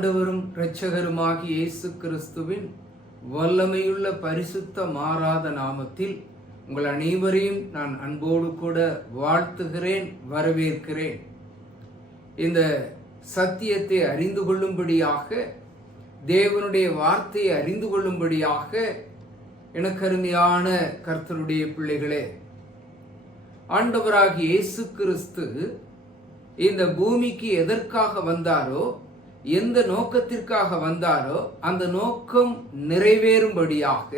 ஆண்டவரும் இரட்சகருமாகி இயேசு கிறிஸ்துவின் வல்லமையுள்ள பரிசுத்த மாறாத நாமத்தில் உங்கள் அனைவரையும் நான் அன்போடு கூட வாழ்த்துகிறேன் வரவேற்கிறேன். இந்த சத்தியத்தை அறிந்து கொள்ளும்படியாக தேவனுடைய வார்த்தையை அறிந்து கொள்ளும்படியாக இனக்கருமையான கர்த்தருடைய பிள்ளைகளே ஆண்டவராகிய இயேசு கிறிஸ்து இந்த பூமிக்கு எதற்காக வந்தாரோ எந்த நோக்கத்திற்காக வந்தாரோ அந்த நோக்கம் நிறைவேறும்படியாக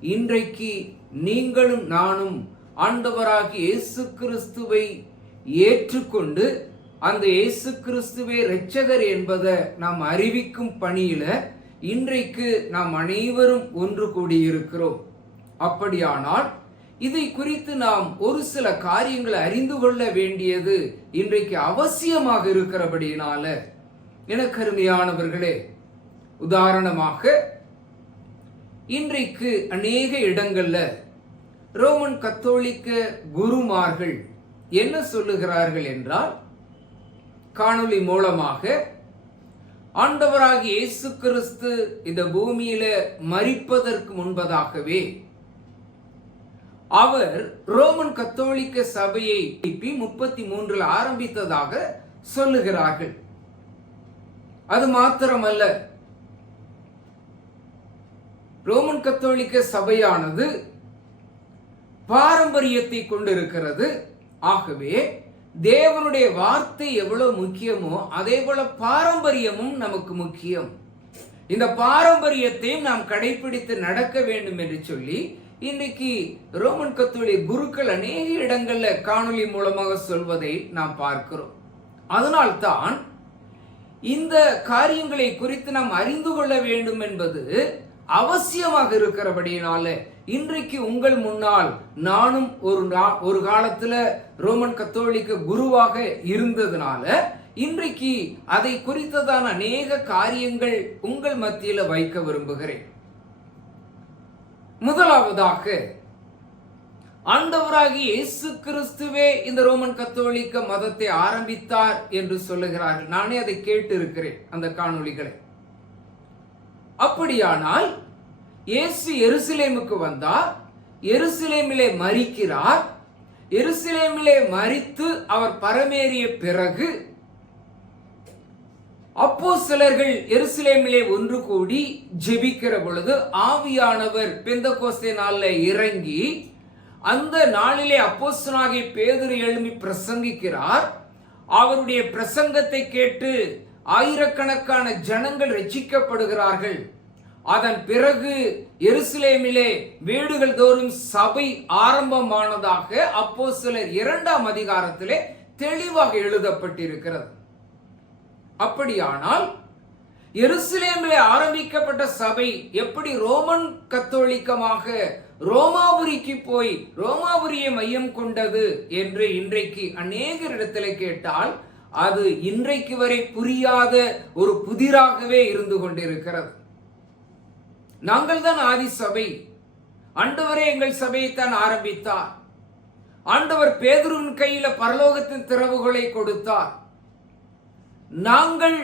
இன்றைக்கு நீங்களும் நானும் ஆண்டவராகி இயேசு கிறிஸ்துவை ஏற்றுக்கொண்டு அந்த இயேசு கிறிஸ்துவே இரட்சகர் என்பதை நாம் அறிவிக்கும் பணியில இன்றைக்கு நாம் அனைவரும் ஒன்று கூடியிருக்கிறோம். அப்படியானால் இதை குறித்து நாம் ஒரு சில காரியங்களை அறிந்து கொள்ள வேண்டியது இன்றைக்கு அவசியமாக இருக்கிறபடியினால இனக்கருமையானவர்களே உதாரணமாக இன்றைக்கு அநேக இடங்கள்ல ரோமன் கத்தோலிக்க குருமார்கள் என்ன சொல்லுகிறார்கள் என்றால் காணொளி மூலமாக ஆண்டவராகிய இயேசு கிறிஸ்து இந்த பூமியில மறிப்பதற்கு முன்பதாகவே அவர் ரோமன் கத்தோலிக்க சபையை முப்பத்தி மூன்றில் ஆரம்பித்ததாக சொல்லுகிறார்கள். அது மாத்திரமல்ல. ரோமன் கத்தோலிக்க சபையானது பாரம்பரியத்தை கொண்டிருக்கிறது. ஆகவே தேவனுடைய வார்த்தை எவ்வளவு முக்கியமோ அதே போல பாரம்பரியமும் நமக்கு முக்கியம். இந்த பாரம்பரியத்தையும் நாம் கடைபிடித்து நடக்க வேண்டும் என்று சொல்லி இன்றைக்கு ரோமன் கத்தோலிய குருக்கள் அநேக இடங்கள்ல காணொளி மூலமாக சொல்வதை நாம் பார்க்கிறோம். அதனால்தான் இந்த காரியங்களை குறித்து நாம் அறிந்து கொள்ள வேண்டும் என்பது அவசியமாக இருக்கிறபடியினால இன்றைக்கு உங்கள் முன்னால் நானும் ஒரு ஒரு காலத்துல ரோமன் கத்தோலிக்க குருவாக இருந்ததுனால இன்றைக்கு அதை குறித்ததான அநேக காரியங்கள் உங்கள் மத்தியில வைக்க விரும்புகிறேன். முதலாவதாக ஆண்டவராகி இயேசு கிறிஸ்துவே இந்த ரோமன் கத்தோலிக்க மதத்தை ஆரம்பித்தார் என்று சொல்லுகிறார்கள். நானே அதை கேட்டு இருக்கிறேன் அந்த காணொளிகளை. அப்படியானால் இயேசு எருசலேமுக்கு வந்தார் எருசலேமிலே மறிக்கிறார் எருசலேமிலே மறித்து அவர் பரமேறிய பிறகு அப்போ சிலர்கள் எருசலேமிலே ஒன்று கூடி ஜெபிக்கிற பொழுது ஆவியானவர் பெந்த கோஸ்தே நாளில் இறங்கி அந்த நாளிலே அப்போஸ்தனாகிய பேதுரு எழும்பி பிரசங்கிக்கிறார். அவருடைய பிரசங்கத்தை கேட்டு ஆயிரக்கணக்கான ஜனங்கள் ரட்சிக்கப்படுகிறார்கள். அதன் பிறகு எருசலேமிலே வீடுகள் தோறும் சபை ஆரம்பமானதாக அப்போ சிலர் இரண்டாம் அதிகாரத்திலே தெளிவாக எழுதப்பட்டிருக்கிறது. அப்படியானால் எருசலேமிலே ஆரம்பிக்கப்பட்ட சபை எப்படி ரோமன் கத்தோலிக்கமாக ரோமாபுரிக்கு போய் ரோமாபுரியை மையம் கொண்டது என்று இன்றைக்கு அநேகரிடத்தில் கேட்டால் அது இன்றைக்கு வரை புரியாத ஒரு புதிராகவே இருந்து கொண்டிருக்கிறது. நாங்கள் தான் ஆதி சபை. ஆண்டவரே எங்கள் சபையைத்தான் ஆரம்பித்தார். ஆண்டவர் பேதுருவின் கையில பரலோகத்தின் திறவுகளை கொடுத்தார். நாங்கள்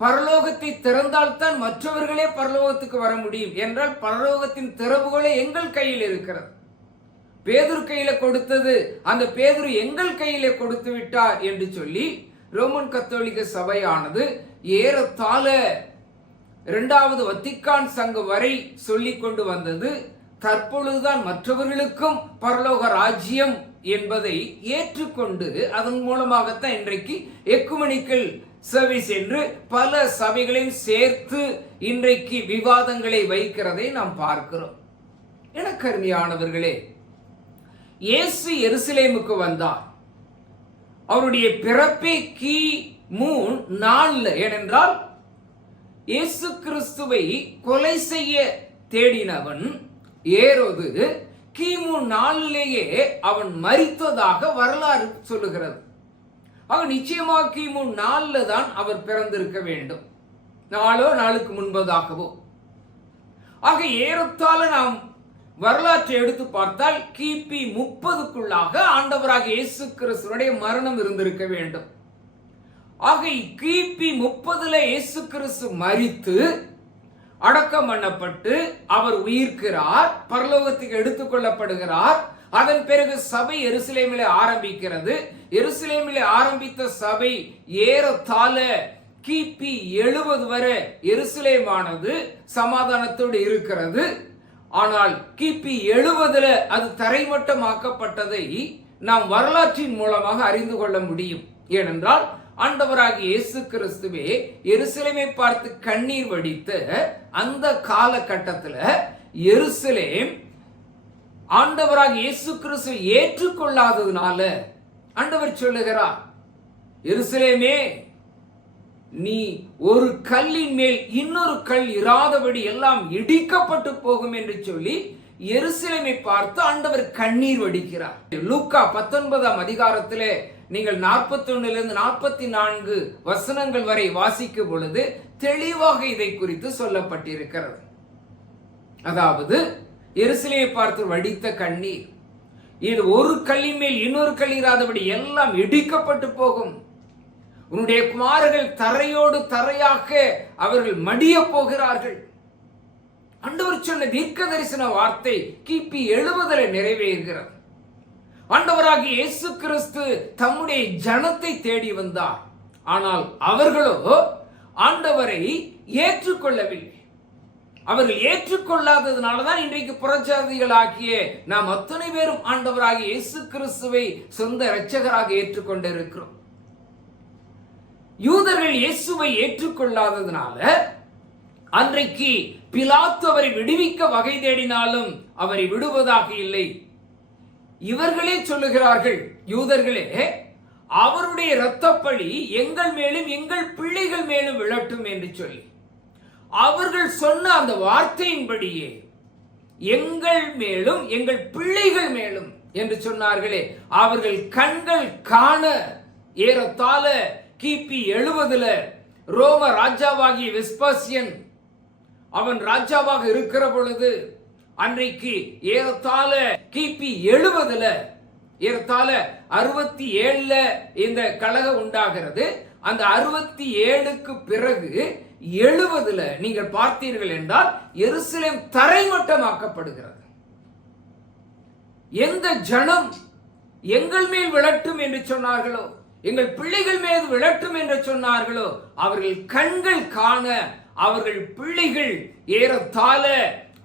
பரலோகத்தை திறந்தால்தான் மற்றவர்களே பரலோகத்துக்கு வர முடியும். என்றால் பரலோகத்தின் திறவுகளே எங்கள் கையில் இருக்கிறது. பேதுரு கையில கொடுத்தது அந்த பேதுரு எங்கள் கையில கொடுத்து விட்டார் என்று சொல்லி ரோமன் கத்தோலிக்க சபையானது ஏறத்தாழ இரண்டாவது வத்திக்கான் சங்கம் வரை சொல்லி கொண்டு வந்தது தற்பொழுதுதான் மற்றவர்களுக்கும் பரலோக ராஜ்யம் என்பதை ஏற்றுக்கொண்டு அதன் மூலமாகத்தான் இன்றைக்கு எக்குமணிக்கல் சர்வீஸ் என்று பல சபைகளையும் சேர்த்து இன்றைக்கு விவாதங்களை வைக்கிறதை நாம் பார்க்கிறோம். என கருமையானவர்களே இயேசு எருசலேமுக்கு வந்தார். அவருடைய பிறப்பே கி மூன் நாளில் ஏனென்றால் இயேசு கிறிஸ்துவை கொலை செய்ய தேடினவன் ஏறோது கிமு நாளிலேயே அவன் மறித்ததாக வரலாறு சொல்லுகிறது. ஆக நிச்சயமாக கிமு நாளில் தான் அவர் பிறந்திருக்க வேண்டும். நாளோ நாளுக்கு முன்பதாகவோ. ஆக ஏறத்தாழ நாம் வரலாற்றை எடுத்து பார்த்தால் கிபி முப்பதுக்குள்ளாக ஆண்டவராக இயேசு கிறிஸ்துவனுடைய மரணம் இருந்திருக்க வேண்டும். ஆக கிபி முப்பதுல இயேசு கிறிஸ்து மறித்து அடக்கம் பண்ணப்பட்டு அவர் உயிர்க்கிறார் பரலோகத்துக்கு எடுத்துக்கொள்ளப்படுகிறார் அதன் பிறகு சபை எருசலேமிலே ஆரம்பிக்கிறது. எருசலேமிலே ஆரம்பித்த சபை ஏறத்தாழ கிபி எழுபது வரை எருசலேமானது சமாதானத்தோடு இருக்கிறது. ஆனால் கிபி எழுபதுல அது தரைமட்டமாக்கப்பட்டதை நாம் வரலாற்றின் மூலமாக அறிந்து கொள்ள முடியும். ஏனென்றால் ஆண்டவராகிய இயேசு கிறிஸ்துவே எருசலேமை பார்த்து கண்ணீர் வடித்த அந்த காலகட்டத்தில் எருசலேம் ஆண்டவராக இயேசு கிறிஸ்து ஏற்றுக்கொள்ளாததுனால ஆண்டவர் சொல்லுகிறார் எருசலேமே நீ ஒரு கல்லின் மேல் இன்னொரு கல் இராதபடி எல்லாம் இடிக்கப்பட்டு போகும் என்று சொல்லி எருசலேமை பார்த்து ஆண்டவர் கண்ணீர் வடிக்கிறார். லூக்கா பத்தொன்பதாம் அதிகாரத்திலே நீங்கள் நாற்பத்தி ஒன்னிலிருந்து நாற்பத்தி நான்கு வசனங்கள் வரை வாசிக்கும் பொழுது தெளிவாக இதை குறித்து சொல்லப்பட்டிருக்கிறது. அதாவது எருசலேமை பார்த்து வடித்த கண்ணீர். இது ஒரு கல்லின் மேல் இன்னொரு கல்லீராதபடி எல்லாம் இடிக்கப்பட்டு போகும். உன்னுடைய குமாரர்கள் தரையோடு தரையாக அவர்கள் மடிய போகிறார்கள். ஆண்டவர் சொன்ன தீர்க்க தரிசன வார்த்தை கிபி எழுபதுல நிறைவேறுகிறது. ஆண்டவராகி இயேசு கிறிஸ்து தம்முடைய ஜனத்தை தேடி வந்தார். ஆனால் அவர்களோ ஆண்டவரை ஏற்றுக்கொள்ளவில்லை. அவர்கள் ஏற்றுக்கொள்ளாததுனால தான் இன்றைக்கு புறஜாதிகளாகிய நாம் அத்தனை பேரும் ஆண்டவராகிய இயேசு கிறிஸ்துவை சொந்த இரட்சகராக ஏற்றுக்கொண்டிருக்கிறோம். யூதர்கள் இயேசுவை ஏற்றுக்கொள்ளாததுனால அன்றைக்கு பிலாத்து அவரை விடுவிக்க வகை தேடினாலும் அவரை விடுவதாக இல்லை. இவர்களே சொல்லுகிறார்கள் யூதர்களே அவருடைய இரத்தப்பழி எங்கள் மேலும் எங்கள் பிள்ளைகள் மேலும் விழட்டும் என்று சொல்லி. அவர்கள் சொன்ன அந்த வார்த்தையின்படியே எங்கள் மேலும் எங்கள் பிள்ளைகள் மேலும் என்று சொன்னார்களே அவர்கள் கண்கள் காண ஏறத்தாழ கிபி எழுபதுல ரோம ராஜாவாகிய வெஸ்பாசியன் அவன் ராஜாவாக இருக்கிற பொழுது அன்றைக்கு ஏறத்தாழ கிபி எழுபதுல ஏறத்தாழ அறுபத்தி ஏழுல இந்த கழகம் உண்டாகிறது. அந்த அறுபத்தி ஏழுக்கு பிறகு எழுபதுல நீங்கள் பார்த்தீர்கள் என்றால் எருசலேம் தரைமட்டமாக்கப்படுகிறது. எந்த ஜனம் எங்கள் மேல் விளட்டும் என்று சொன்னார்களோ எங்கள் பிள்ளைகள் மீது விளட்டும் என்று சொன்னார்களோ அவர்கள் கண்கள் காண அவர்கள் பிள்ளைகள் ஏறத்தாழ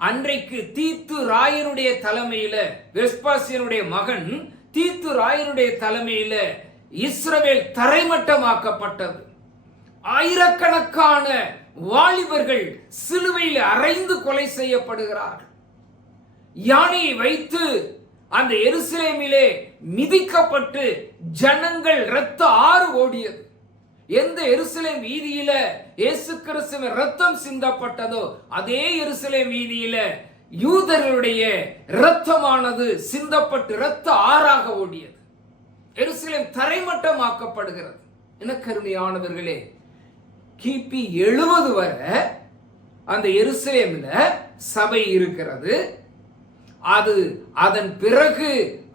அன்றைக்கு தீத்து ராயனுடைய தலைமையில வெஸ்பாசியனுடைய மகன் தீத்து ராயனுடைய தலைமையில இஸ்ரவேல் தரைமட்டமாக்கப்பட்டது. ஆயிரக்கணக்கான வாலிபர்கள் சிலுவையில் அரைந்து கொலை செய்யப்படுகிறார்கள். யானையை வைத்து அந்த எருசலேமிலே மிதிக்கப்பட்டு ஜனங்கள் ரத்த ஆறு ஓடியது. எந்த எருசலேம் வீதியில இயேசு கிறிஸ்துவின் ரத்தம் சிந்தப்பட்டதோ அதே எருசலேம் வீதியில யூதர்களுடைய இரத்தமானது சிந்தப்பட்டு இரத்த ஆறாக ஓடியது. எருசலேம் தரைமட்டமாக்கப்படுகிறது. என கருமையானவர்களே கிபி எழுபது வரை அந்த எருசலேமில் சபை இருக்கிறது. அது அதன் பிறகு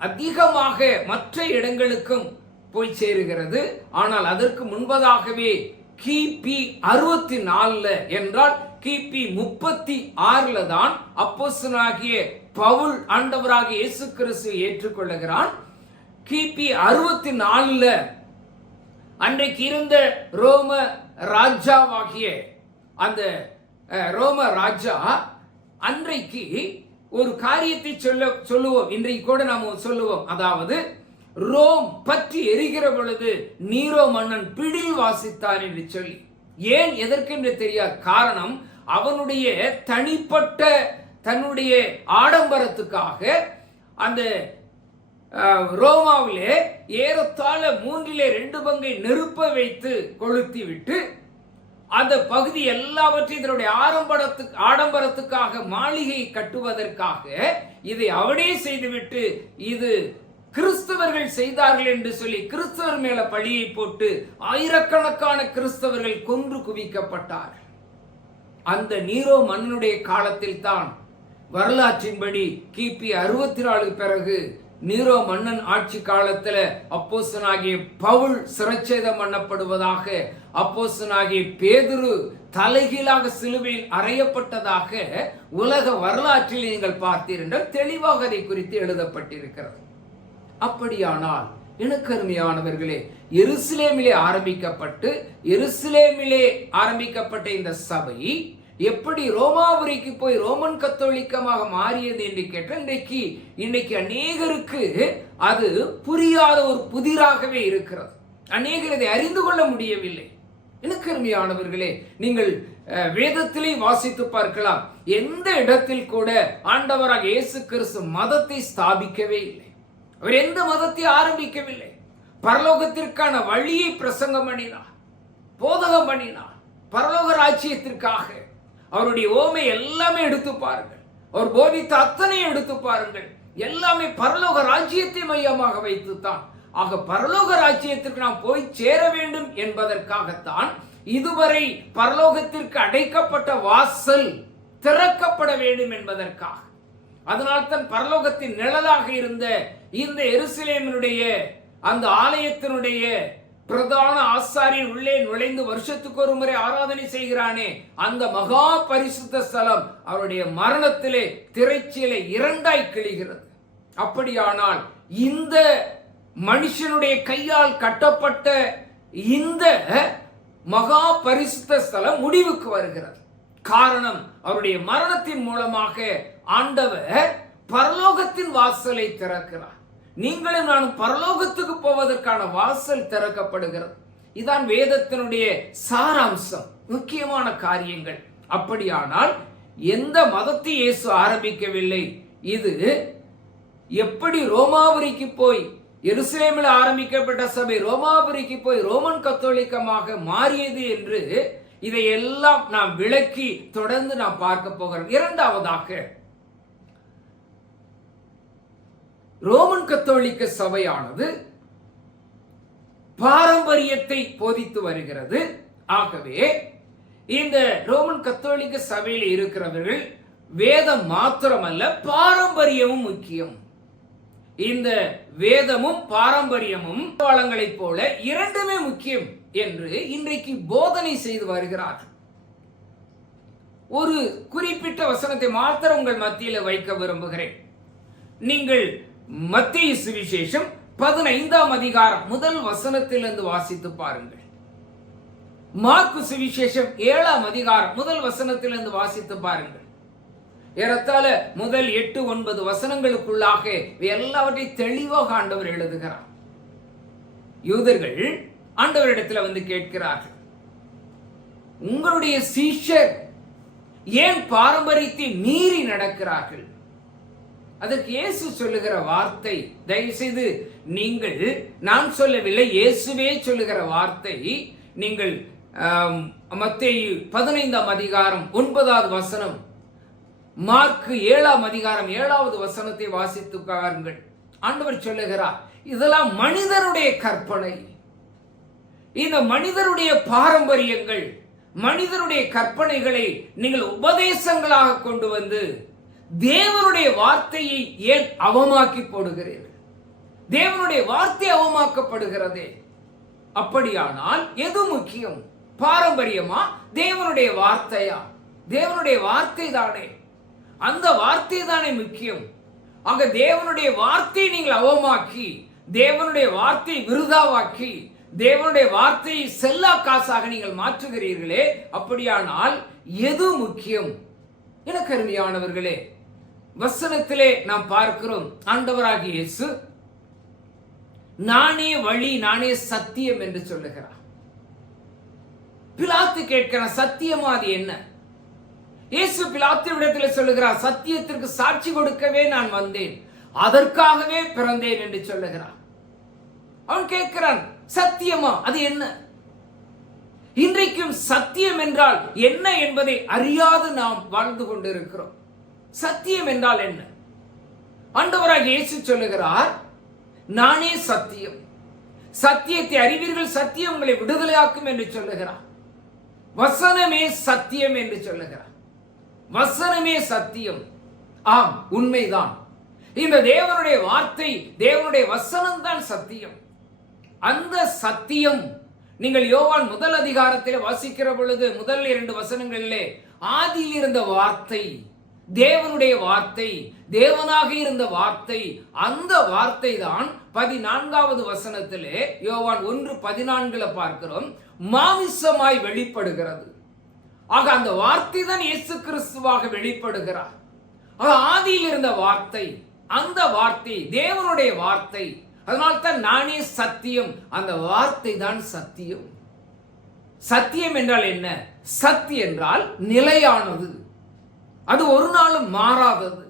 அதிகமாக மற்ற இடங்களுக்கும் போய் சேருகிறது. ஆனால் அதற்கு முன்பதாகவே கிபி அறுபத்தி நாலில் என்றால் கிபி முப்பத்தி ஆறில் தான் அப்போசனாகிய பவுல் ஆண்டவராக இயேசு கிறிஸ்து ஏற்றுக்கொள்ளுகிறான். கிபி அறுபத்தி நாலில் அன்றைக்கு இருந்த ரோம ராஜாவாகிய அந்த ரோம ராஜா அன்றைக்கு ஒரு காரியத்தை சொல்ல சொல்லுவோம். இன்றைக்கு கூட நாம் சொல்லுவோம். அதாவது ரோம் பற்றி எரிகிற பொழுது நீரோ மன்னன் பிடில் வாசித்தார் என்று சொல்லி. ஏன் எதற்கென்று தெரியாது. காரணம் அவனுடைய தனிப்பட்ட தன்னுடைய ஆடம்பரத்துக்காக அந்த ரோமாவிலே ஏறத்தாழ மூன்றிலே ரெண்டு பங்கை நெருப்ப வைத்து கொளுத்தி விட்டு அந்த பகுதி எல்லாவற்றையும் இதனுடைய ஆடம்பரத்துக்கு ஆடம்பரத்துக்காக மாளிகை கட்டுவதற்காக இதை அவனே செய்துவிட்டு இது கிறிஸ்தவர்கள் செய்தார்கள் என்று சொல்லி கிறிஸ்தவர் மேல பழியை போட்டு ஆயிரக்கணக்கான கிறிஸ்தவர்கள் கொன்று குவிக்கப்பட்டார் அந்த நீரோ மன்னனுடைய காலத்தில் தான் வரலாற்றின்படி கிபி அறுபத்தி நாலு பிறகு நீரோ மன்னன் ஆட்சி காலத்தில் அப்போசனாகிய பவுல் சிரச்சேதம் பண்ணப்படுவதாக அப்போசனாகிய பேதுரு தலைகீழாக சிலுவையில் அறையப்பட்டதாக உலக வரலாற்றில் நீங்கள் பார்த்தீர்கள் தெளிவாக அதை குறித்து எழுதப்பட்டிருக்கிறது. அப்படியானால் இனக்கருமையானவர்களே எருசலேமிலே ஆரம்பிக்கப்பட்டு எருசலேமிலே ஆரம்பிக்கப்பட்ட இந்த சபை எப்படி ரோமாபுரிக்கு போய் ரோமன் கத்தோலிக்கமாக மாறியது என்று கேட்டால் இன்றைக்கு இன்னைக்கு அநேகருக்கு அது புரியாத ஒரு புதிராகவே இருக்கிறது. அநேகர் இதை அறிந்து கொள்ள முடியவில்லை. இனக்கருமையானவர்களே நீங்கள் அஹ், வேதத்திலே வாசித்து பார்க்கலாம். எந்த இடத்தில் கூட ஆண்டவராக இயேசு கிறிஸ்து மதத்தை ஸ்தாபிக்கவே இல்லை. அவர் எந்த மதத்தை ஆரம்பிக்கவில்லை. பரலோகத்திற்கான வழியை பிரசங்கம் பண்ணினார் போதகம் பண்ணினார் பரலோக ராஜ்யத்திற்காக. அவருடைய ஓமை எல்லாமே எடுத்து பாருங்கள். அவர் போதித்த அத்தனையும் எடுத்து பாருங்கள். எல்லாமே பரலோக ராஜ்யத்தை மையமாக வைத்துத்தான். ஆக பரலோக ராஜ்யத்திற்கு நாம் போய் சேர வேண்டும் என்பதற்காகத்தான் இதுவரை பரலோகத்திற்கு அடைக்கப்பட்ட வாசல் திறக்கப்பட வேண்டும் என்பதற்காக. அதனால் தான் பரலோகத்தின் நிழலாக இருந்த இந்த எருசலேமினுடைய அந்த ஆலயத்தினுடைய பிரதான ஆசாரியன் உள்ளே நுழைந்து வருஷத்துக்கு ஒரு முறை ஆராதனை செய்கிறானே. அந்த மகா பரிசுத்த ஸ்தலம் அவருடைய மரணத்திலே திரைச்சியிலே இரண்டாய் கிழிகிறது. அப்படியானால் இந்த மனுஷனுடைய கையால் கட்டப்பட்ட இந்த மகா பரிசுத்த ஸ்தலம் முடிவுக்கு வருகிறது. காரணம் அவருடைய மரணத்தின் மூலமாக ஆண்டவர் பரலோகத்தின் வாசலை திறக்கிறார். நீங்களும் நான் பரலோகத்துக்கு போவதற்கான வாசல் திறக்கப்படுகிறது. இதான் வேதத்தினுடைய சாராம்சம் முக்கியமான காரியங்கள். அப்படியானால் எந்த மதத்தை இயேசு ஆரம்பிக்கவில்லை? இது எப்படி ரோமாபுரிக்கு போய் எருசலேமில் ஆரம்பிக்கப்பட்ட சபை ரோமாபுரிக்கு போய் ரோமன் கத்தோலிக்கமாக மாறியது என்று இதையெல்லாம் நாம் விளக்கி தொடர்ந்து நாம் பார்க்க போகிறோம். இரண்டாவதாக ரோமன் கத்தோலிக்க சபையானது பாரம்பரியத்தை போதித்து வருகிறது. ஆகவே இந்த ரோமன் கத்தோலிக்க சபையில் இருக்கிறவர்கள் வேதம் மாத்திரமல்ல பாரம்பரியமும் முக்கியம். இந்த வேதமும் பாரம்பரியமும் வளங்களைப் போல இரண்டுமே முக்கியம் என்று இன்றைக்கு போதனை செய்து வருகிறார் ஒரு குறிப்பிட்ட வசனத்தை மாத்திரம் உங்கள் மத்தியில் வைக்க விரும்புகிறேன். நீங்கள் மத்திய சுவிசேஷம் பதினைந்தாம் அதிகாரம் முதல் வசனத்திலிருந்து வாசித்து பாருங்கள். மார்க்கு சுவிசேஷம் ஏழாம் அதிகாரம் முதல் வசனத்திலிருந்து வாசித்து பாருங்கள். ஏறத்தாழ முதல் எட்டு ஒன்பது வசனங்களுக்குள்ளாக எல்லாவற்றையும் தெளிவாக ஆண்டவர் எழுதுகிறார். யூதர்கள் ஆண்டவரிடத்தில் வந்து கேட்கிறார்கள் உங்களுடைய சீஷர் ஏன் பாரம்பரியத்தை மீறி நடக்கிறார்கள்? அதற்கு இயேசு சொல்லுகிற வார்த்தை தயவு செய்து நீங்கள் நான் சொல்லவில்லை இயேசுவே சொல்லுகிற வார்த்தை நீங்கள் மத்திய பதினைந்தாம் அதிகாரம் ஒன்பதாவது வசனம் மார்க்கு ஏழாம் அதிகாரம் ஏழாவது வசனத்தை வாசித்து பாருங்கள் ஆண்டவர் சொல்லுகிறார் இதெல்லாம் மனிதருடைய கற்பனை. இந்த மனிதருடைய பாரம்பரியங்கள் மனிதருடைய கற்பனைகளை நீங்கள் உபதேசங்களாக கொண்டு வந்து தேவனுடைய வார்த்தையை ஏன் அவமாக்கி போடுகிறீர்கள் தேவனுடைய வார்த்தை அவமாக்கப்படுகிறதே. அப்படியானால் எது முக்கியம்? பாரம்பரியமா? தேவனுடைய வார்த்தையா? தேவனுடைய வார்த்தை தானே. அந்த வார்த்தை தானே முக்கியம். ஆக தேவனுடைய வார்த்தையை நீங்கள் அவமாக்கி தேவனுடைய வார்த்தையை விருதாவாக்கி தேவனுடைய வார்த்தையை செல்லா காசாக நீங்கள் மாற்றுகிறீர்களே அப்படியானால் எது முக்கியம்? என கருமையானவர்களே வசனத்திலே நாம் பார்க்கிறோம் ஆண்டவராகிய இயேசு நானே வழி நானே சத்தியம் என்று சொல்லுகிறார். பிலாத்து கேட்கிறான் சத்தியமா அது என்ன? இயேசு பிலாத்து விடத்தில் சொல்லுகிறார் சத்தியத்திற்கு சாட்சி கொடுக்கவே நான் வந்தேன் அதற்காகவே பிறந்தேன் என்று சொல்லுகிறார். அவன் கேட்கிறான் சத்தியமா அது என்ன? இன்றைக்கும் சத்தியம் என்றால் என்ன என்பதை அறியாது நாம் வாழ்ந்து கொண்டிருக்கிறோம். சத்தியம் என்றால் என்ன? ஆண்டவராக இயேசு சொல்லுகிறார் நானே சத்தியம். சத்தியத்தை அறிவீர்கள் சத்தியம் உங்களை விடுதலையாக்கும் என்று சொல்லுகிறார். வசனமே சத்தியம் என்று சொல்லுகிறார். வசனமே சத்தியம். ஆம் உண்மைதான். இந்த தேவனுடைய வார்த்தை தேவனுடைய வசனம் தான் சத்தியம். அந்த சத்தியம் நீங்கள் யோவான் முதல் அதிகாரத்தில் வாசிக்கிற பொழுது முதல் இரண்டு வசனங்களிலே ஆதியில் இருந்த வார்த்தை. தேவனுடைய வார்த்தை தேவனாக இருந்த வார்த்தை அந்த வார்த்தை தான் பதினான்காவது வசனத்திலே யோவான் ஒன்று பதினான்குல பார்க்கிறோம். மாமிசமாய் வெளிப்படுகிறது. ஆக அந்த வார்த்தை தான் இயேசு கிறிஸ்துவாக வெளிப்படுகிறார். ஆதியில் இருந்த வார்த்தை அந்த வார்த்தை தேவனுடைய வார்த்தை அதனால்தான் நானே சத்தியம் அந்த வார்த்தை தான் சத்தியம். சத்தியம் என்றால் என்ன? சத்தி என்றால் நிலையானது. அது ஒரு நாளும் மாறாதது.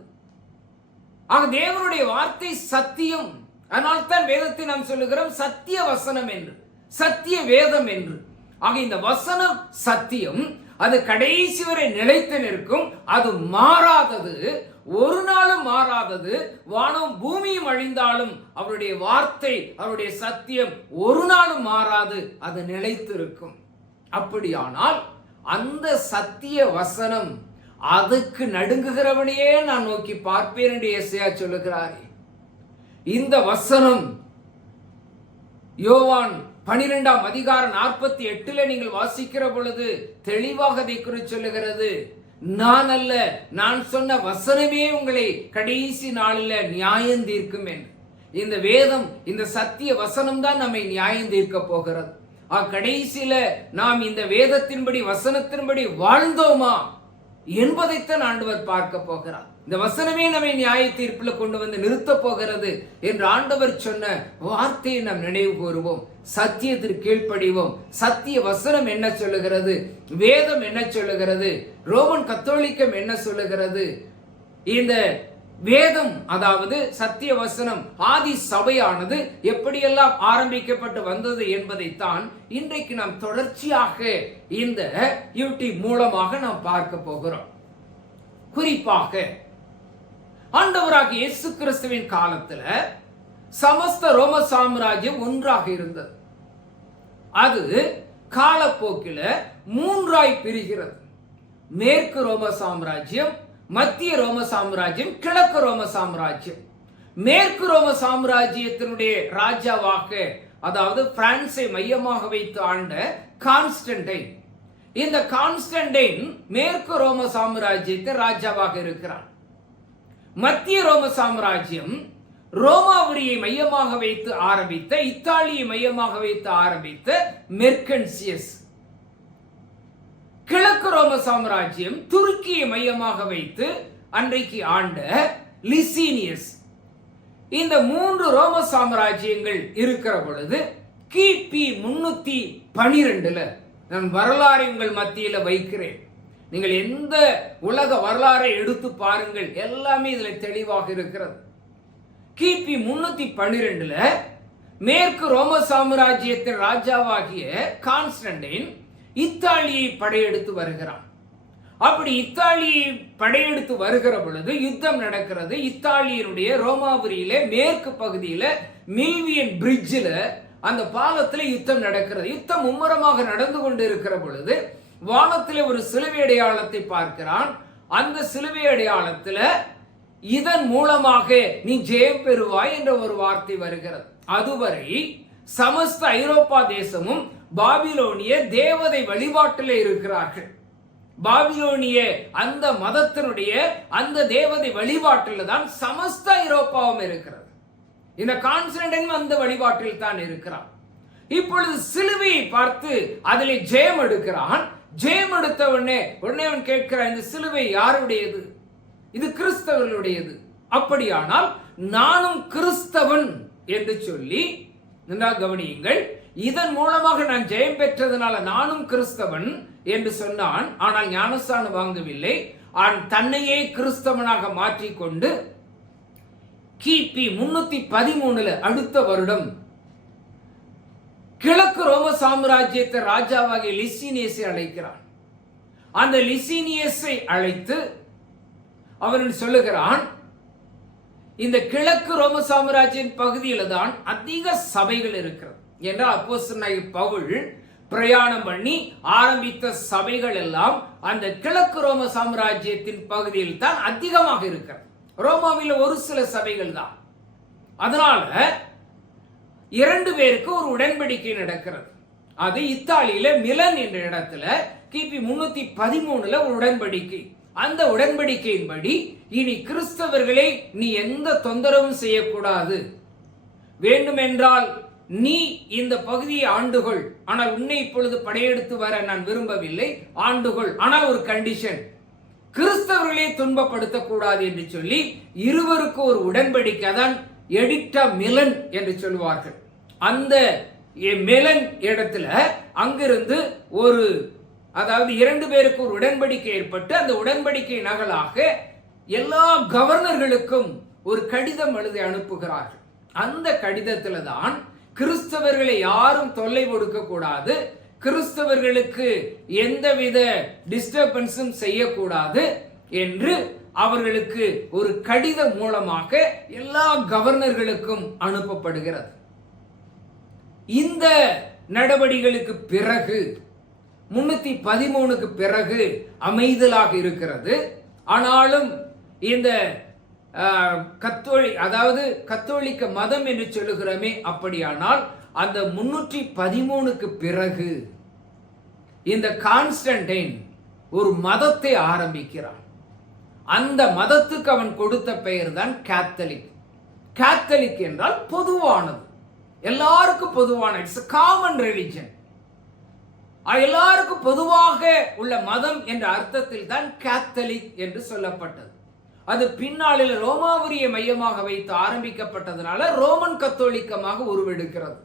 ஆக தேவனுடைய வார்த்தை சத்தியம். அதனால் தான் வேதத்தை நாம் சொல்லுகிறோம் சத்திய வசனம் என்று சத்திய வேதம் என்று. ஆக இந்த வசனம் சத்தியம். அது கடைசி வரை நிலைத்து நிற்கும். அது மாறாதது. ஒரு நாளும் மாறாதது. வானம் பூமியும் அழிந்தாலும் அவருடைய வார்த்தை அவருடைய சத்தியம் ஒரு நாளும் மாறாது. அது நிலைத்திருக்கும் அப்படியானால் அந்த சத்திய வசனம் அதுக்கு நடுங்குகிறவனையே நான் நோக்கி பார்ப்பேன் என்று எஸ்ஐயா சொல்லுகிறார். இந்த வசனம் யோவான் பனிரெண்டாம் அதிகாரம் நாற்பத்தி எட்டுல நீங்கள் வாசிக்கிற பொழுது தெளிவாக அதை குறித்து சொல்லுகிறது. நான் அல்ல நான் சொன்ன வசனமே உங்களை கடைசி நாளில் நியாயம் தீர்க்கும் என்று. இந்த வேதம் இந்த சத்திய வசனம் தான் நம்மை நியாயம் தீர்க்க போகிறது. கடைசியில நாம் இந்த வேதத்தின்படி வசனத்தின்படி வாழ்ந்தோமா? என்பதைத்தான் ஆண்டவர் பார்க்க போகிறார். இந்த வசனமே நம்மை நியாய தீர்ப்பில் கொண்டு வந்து நிறுத்த போகிறது என்று ஆண்டவர் சொன்ன வார்த்தையை நாம் நினைவு கூறுவோம். சத்தியத்திற்கு கீழ்ப்படிவோம். சத்திய வசனம் என்ன சொல்லுகிறது? வேதம் என்ன சொல்லுகிறது? ரோமன் கத்தோலிக்கம் என்ன சொல்லுகிறது? இந்த வேதம் அதாவது சத்திய வசனம் ஆதி சபையானது எப்படியெல்லாம் ஆரம்பிக்கப்பட்டு வந்தது என்பதைத்தான் இன்றைக்கு நாம் தொடர்ச்சியாக இந்த யூடியூப் மூலமாக நாம் பார்க்க போகிறோம். குறிப்பாக ஆண்டவராக இயேசு கிறிஸ்துவின் காலத்துல சமஸ்த ரோம சாம்ராஜ்யம் ஒன்றாக இருந்தது. அது காலப்போக்கில் மூன்றாய் பிரிகிறது. மேற்கு ரோம சாம்ராஜ்யம் மத்திய ரோம சாம்ராஜ்யம் கிழக்கு ரோம சாம்ராஜ்யம். மேற்கு ரோம சாம்ராஜ்யத்தினுடைய ராஜாவாக அதாவது பிரான்சை மையமாக வைத்து ஆண்ட கான்ஸ்டன்டைன். இந்த கான்ஸ்டன்டைன் மேற்கு ரோம சாம்ராஜ்யத்தை ராஜாவாக இருக்கிறார் மத்திய ரோம சாம்ராஜ்யம் ரோமாபுரியை மையமாக வைத்து ஆரம்பித்த இத்தாலியை மையமாக வைத்து ஆரம்பித்த மெர்கன்சியஸ். கிழக்கு ரோம சாம்ராஜ்யம் துருக்கியை மையமாக வைத்து அன்றைக்கு ஆண்ட லிசீனியஸ். இந்த மூன்று ரோம சாம்ராஜ்யங்கள் இருக்கிற பொழுது கிபி முன்னூத்தி பனிரெண்டுல நான் வரலாறு உங்கள் மத்தியில வைக்கிறேன். நீங்கள் எந்த உலக வரலாறை எடுத்து பாருங்கள் எல்லாமே இதுல தெளிவாக இருக்கிறது. கிபி முன்னூத்தி பன்னிரெண்டுல மேற்கு ரோம சாம்ராஜ்யத்தின் ராஜாவாகிய கான்ஸ்டன்டைன் இத்தாலியை படையெடுத்து வருகிறான். அப்படி இத்தாலியை படையெடுத்து வருகிற பொழுது யுத்தம் நடக்கிறது. இத்தாலியினுடைய ரோமாபுரியில மேற்கு பகுதியில மில்வியன் பிரிட்ஜில் அந்த பாலத்தில் யுத்தம் நடக்கிறது. யுத்தம் மும்முரமாக நடந்து கொண்டு இருக்கிற பொழுது வானத்தில் ஒரு சிலுவை அடையாளத்தை பார்க்கிறான். அந்த சிலுவை அடையாளத்தில் இதன் மூலமாக நீ ஜெயம் பெறுவாய் என்ற ஒரு வார்த்தை வருகிறது. அதுவரை சமஸ்த ஐரோப்பா தேசமும் பாபிலோனிய தேவதை வழிபாட்டில் இருக்கிறார்கள். பாபிலோனிய அந்த மதத்தினுடைய அந்த தேவதை வழிபாட்டில் தான் சமஸ்த ஐரோப்பாவும் இருக்கிறது. இந்த கான்ஸ்டன்டைன் அந்த வழிபாட்டில் தான் இருக்கிறான். இப்பொழுது சிலுவையை பார்த்து அதில் ஜெயம் எடுக்கிறான். ஜெயம் எடுத்த உடனே உடனே அவன் கேட்கிறான் இந்த சிலுவை யாருடையது? இது கிறிஸ்தவர்களுடையது. அப்படியானால் நானும் கிறிஸ்தவன் என்று சொல்லி நன்றாக கவனியுங்கள் இதன் மூலமாக நான் ஜெயம் பெற்றதுனால நானும் கிறிஸ்தவன் என்று சொன்னான். ஆனால் ஞானஸ்தானம் வாங்கவில்லை. அவன் தன்னையே கிறிஸ்தவனாக மாற்றிக்கொண்டு கிபி முன்னூத்தி பதிமூணுல அடுத்த வருடம் கிழக்கு ரோம சாம்ராஜ்யத்தை ராஜாவாகிய லிசினியஸை அழைக்கிறான். அந்த லிசினியஸை அழைத்து அவன் சொல்லுகிறான்? இந்த கிழக்கு ரோம சாம்ராஜ்யின் பகுதியில் தான் அதிக சபைகள் இருக்கிறது. என்றால் அப்போசனாய் பவுல் பிரயாணம் பண்ணி ஆரம்பித்த சபைகள் எல்லாம் அந்த கிழக்கு ரோம சாம்ராஜ்யத்தின் பகுதியில் தான் அதிகமாக இருக்கிறது. ரோமாவில் ஒரு சில சபைகள் தான். அதனால இரண்டு பேருக்கு ஒரு உடன்படிக்கை நடக்கிறது. அது இத்தாலியில மிலன் என்ற இடத்துல கிபி முன்னூத்தி பதிமூணுல ஒரு உடன்படிக்கை. அந்த உடன்படிக்கையின்படி இனி கிறிஸ்தவர்களை நீ எந்த தொந்தரவும் செய்யக்கூடாது. வேண்டுமென்றால் நீ இந்த பகுதியை ஆண்டுகொள். ஆனால் உன்னை இப்பொழுது படையெடுத்து வர நான் விரும்பவில்லை. ஆண்டுகொள். ஆனால் ஒரு கண்டிஷன் கிறிஸ்தவர்களே துன்பப்படுத்தக்கூடாது என்று சொல்லி இருவருக்கு ஒரு உடன்படிக்கை தான் எடிக்டா மிலன் என்று சொல்வார்கள் அந்த மிலன் இடத்துல அங்கிருந்து ஒரு அதாவது இரண்டு பேருக்கு ஒரு உடன்படிக்கை ஏற்பட்டு அந்த உடன்படிக்கை நகலாக எல்லா கவர்னர்களுக்கும் ஒரு கடிதம் எழுதி அனுப்புகிறார்கள். அந்த கடிதத்தில் தான் கிறிஸ்தவர்களை யாரும் தொல்லை கொடுக்க கூடாது கிறிஸ்தவர்களுக்கு எந்தவித டிஸ்டர்பன்ஸும் செய்யக்கூடாது என்று அவர்களுக்கு ஒரு கடிதம் மூலமாக எல்லா கவர்னர்களுக்கும் அனுப்பப்படுகிறது. இந்த நடவடிக்கைகளுக்கு பிறகு முன்னூத்தி பதிமூணுக்கு பிறகு அமைதலாக இருக்கிறது. ஆனாலும் இந்த கத்தோலி அதாவது கத்தோலிக்க மதம் என்று சொல்லுகிறோமே அப்படியானால் அந்த முன்னூற்றி பதிமூணுக்கு பிறகு இந்த கான்ஸ்டன்டைன் ஒரு மதத்தை ஆரம்பிக்கிறான். அந்த மதத்துக்கு அவன் கொடுத்த பெயர் தான் கேத்தலிக் கேத்தலிக் என்றால் பொதுவானது. எல்லாருக்கும் பொதுவான இட்ஸ் காமன் ரிலிஜன் எல்லாருக்கும் பொதுவாக உள்ள மதம் என்ற அர்த்தத்தில் தான் கேத்தலிக் என்று சொல்லப்பட்டது. அது பின்னாளில் ரோமாபுரிய மையமாக வைத்து ஆரம்பிக்கப்பட்டதனால ரோமன் கத்தோலிக்கமாக உருவெடுக்கிறது.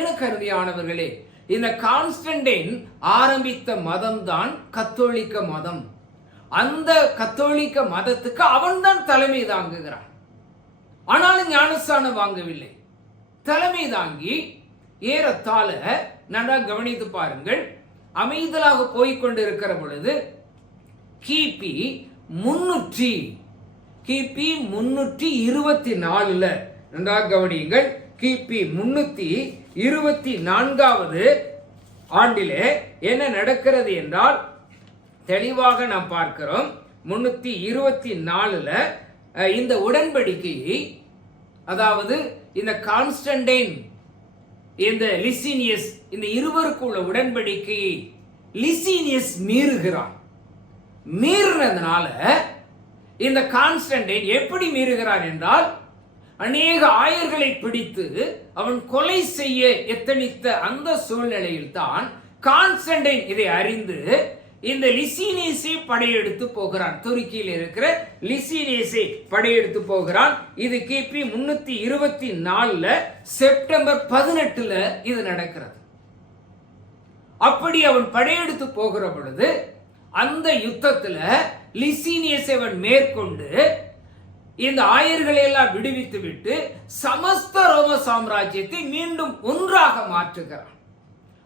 எனக்கு அருமையானவர்களே இந்த கான்ஸ்டன்டைன் ஆரம்பித்த மதம் தான் கத்தோலிக்க மதம். அந்த கத்தோலிக்க மதத்துக்கு அவன்தான் தலைமை தாங்குகிறான். ஆனாலும் ஞானஸ்தானம் வாங்கவில்லை. தலைமை தாங்கி ஏறத்தாழ நன்றாக கவனித்து பாருங்கள். அமைதலாக போய்கொண்டிருக்கிற பொழுது கிபி முன்னூற்றி கிபி முன்னூற்றி இருபத்தி நாலில். நன்றாக கவனியுங்கள். கிபி முன்னூற்றி இருபத்தி நான்காவது ஆண்டிலே என்ன நடக்கிறது என்றால் தெளிவாக நாம் பார்க்கிறோம். முன்னூற்றி இருபத்தி நாலில் இந்த உடன்படிக்கையை அதாவது இந்த கான்ஸ்டன்டைன் இந்த லிசினியஸ் இந்த இருவருக்கு உள்ள உடன்படிக்கையை லிசினியஸ் மீறுகிறான். மீறினதுனால இந்த கான்ஸ்டன்டைன் எப்படி மீறுகிறான் என்றால் அநேக ஆயர்களை பிடித்து அவன் கொலை செய்ய எத்தனித்த அந்த சூழ்நிலையில் தான் கான்ஸ்டன்டைன் இதை அறிந்து இந்த லிசினேஸை படையெடுத்து போகிறான். துருக்கியில் இருக்கிற லிசினேஸை படையெடுத்து போகிறான். இது கிபி முன்னூத்தி இருபத்தி நாலுல செப்டம்பர் பதினெட்டுல இது நடக்கிறது. அப்படி அவன் படையெடுத்து போகிற பொழுது அந்த யுத்தத்தில் லிசீனியசேவன் மேற்கொண்டு இந்த ஆயர்களை எல்லாம் விடுவித்து விட்டு சமஸ்த ரோம சாம்ராஜ்யத்தை மீண்டும் ஒன்றாக மாற்றுகிறான்.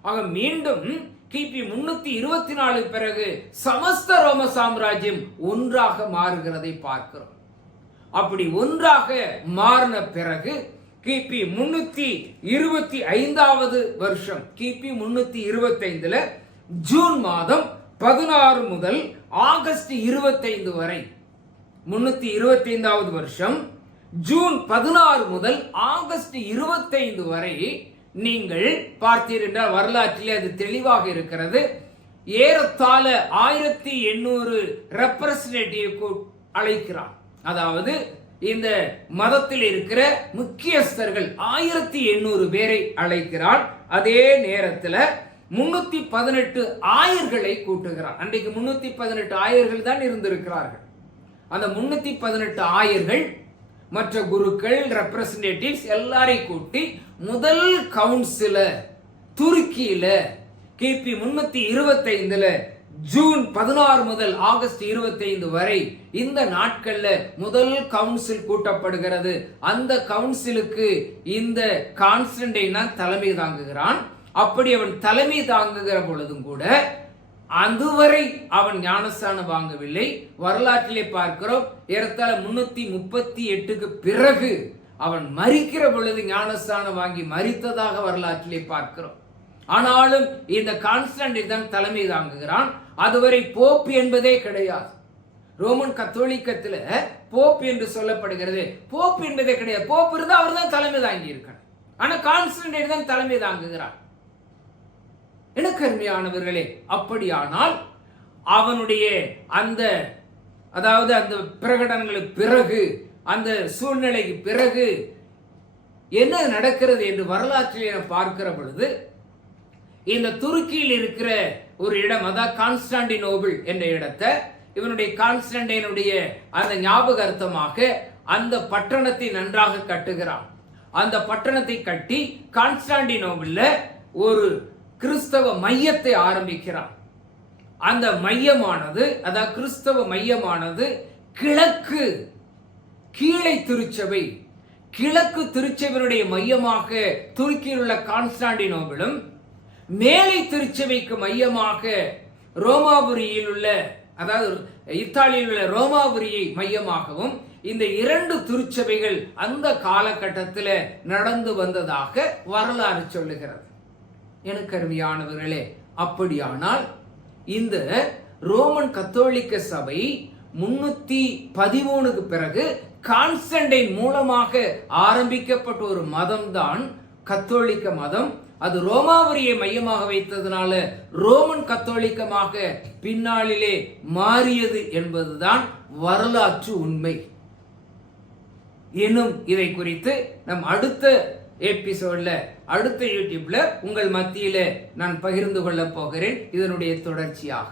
ஆக மீண்டும் கிபி முன்னூத்தி இருபத்தி நாலு பிறகு சமஸ்த ரோம சாம்ராஜ்யம் ஒன்றாக மாறுகிறதை பார்க்கிறோம். அப்படி ஒன்றாக மாறின பிறகு கிபி முன்னூத்தி இருபத்தி ஐந்தாவது வருஷம் கிபி முன்னூத்தி இருபத்தி ஐந்துல ஜூன் மாதம் பதினாறு முதல் ஆகஸ்ட் இருபத்தைந்து வரை. முன்னூத்தி இருபத்தி ஐந்தாவது வருஷம். ஜூன் பதினாறு முதல் ஆகஸ்ட் இருபத்தைந்து வரை நீங்கள் பார்த்தீர் என்றால் வரலாற்றிலே அது தெளிவாக இருக்கிறது. ஏறத்தாழ ஆயிரத்தி எண்ணூறு ரெப்ரசன்டேட்டிவ் அழைக்கிறான் அதாவது இந்த மதத்தில் இருக்கிற முக்கியஸ்தர்கள் ஆயிரத்தி எண்ணூறு பேரை அழைக்கிறான் அதே நேரத்தில் முன்னூத்தி பதினெட்டு ஆயர்களை கூட்டுகிறான். அன்றைக்கு முன்னூத்தி பதினெட்டு ஆயர்கள் தான் இருந்திருக்கிறார்கள். அந்த முன்னூத்தி பதினெட்டு ஆயர்கள் மற்ற குருக்கள் ரெப்ரசன்டேட்டிவ்ஸ் எல்லாரையும் கூட்டி முதல் கவுன்சிலர் துருக்கியில கிபி முன்னூத்தி இருபத்தைந்துல ஜூன் பதினாறு முதல் ஆகஸ்ட் இருபத்தைந்து வரை இந்த நாட்கள்ல முதல் கவுன்சில் கூட்டப்படுகிறது. அந்த கவுன்சிலுக்கு இந்த கான்ஸ்டன்டைன் தலைமை தாங்குகிறான். அப்படி அவன் தலைமை தாங்குகிற பொழுதும் கூட அதுவரை அவன் ஞானஸ்தானம் வாங்கவில்லை. வரலாற்றிலே பார்க்கிறோம் ஏறத்தாழ முன்னூத்தி முப்பத்தி எட்டுக்கு பிறகு அவன் மறிக்கிற பொழுது ஞானஸ்தானம் வாங்கி மறித்ததாக வரலாற்றிலே பார்க்கிறோம். ஆனாலும் இந்த கான்ஸ்டன்டின் தான் தலைமை தாங்குகிறான். அதுவரை போப் என்பதே கிடையாது. ரோமன் கத்தோலிக்கத்தில் போப் என்று சொல்லப்படுகிறது. போப் என்பதே கிடையாது. போப் இருந்தால் அவர் தான் தலைமை தாங்கி இருக்கணும் ஆனால் கான்ஸ்டன்டைன் தான் தலைமை தாங்குகிறார் எனக்கு அருமையானவர்களே அப்படியானால் அவனுடைய அந்த அதாவது அந்த பிரகடனங்களுக்கு பிறகு அந்த சூழ்நிலைக்கு பிறகு என்ன நடக்கிறது என்று வரலாற்றில் நாம் பார்க்கிற பொழுது இந்த துருக்கியில் இருக்கிற ஒரு இடம் அதான் கான்ஸ்டாண்டினோபிள் என்ற இடத்தை இவனுடைய கான்ஸ்டன்டைனுடைய அந்த ஞாபகார்த்தமாக அந்த பட்டணத்தை நன்றாக கட்டுகிறான். அந்த பட்டணத்தை கட்டி கான்ஸ்டாண்டினோபிள்ல ஒரு கிறிஸ்தவ மையத்தை ஆரம்பிக்கிறான். அந்த மையமானது அதாவது கிறிஸ்தவ மையமானது கிழக்கு கீழே திருச்சபை. கிழக்கு திருச்சபையினுடைய மையமாக துருக்கியில் உள்ள கான்ஸ்டாண்டினோபிலும் மேலை திருச்சபைக்கு மையமாக ரோமாபுரியில் உள்ள அதாவது இத்தாலியில் உள்ள ரோமாபுரியை மையமாகவும் இந்த இரண்டு திருச்சபைகள் அந்த காலகட்டத்தில் நடந்து வந்ததாக வரலாறு சொல்லுகிறது. எனக்கு அருமையானவர்களே அப்படியானால் இந்த ரோமன் கத்தோலிக்க சபை முன்னூத்தி பதிமூணுக்கு பிறகு கான்ஸ்டன்டைன் மூலமாக ஆரம்பிக்கப்பட்ட ஒரு மதம்தான் கத்தோலிக்க மதம். அது ரோமாபுரியை மையமாக வைத்ததுனால ரோமன் கத்தோலிக்கமாக பின்னாளிலே மாறியது என்பதுதான் வரலாற்று உண்மை. இன்னும் இதை குறித்து நம் அடுத்த எபிசோட்ல அடுத்த யூடியூப்ல உங்கள் மத்தியில நான் பகிர்ந்து கொள்ளப் போகிறேன். இதனுடைய தொடர்ச்சியாக.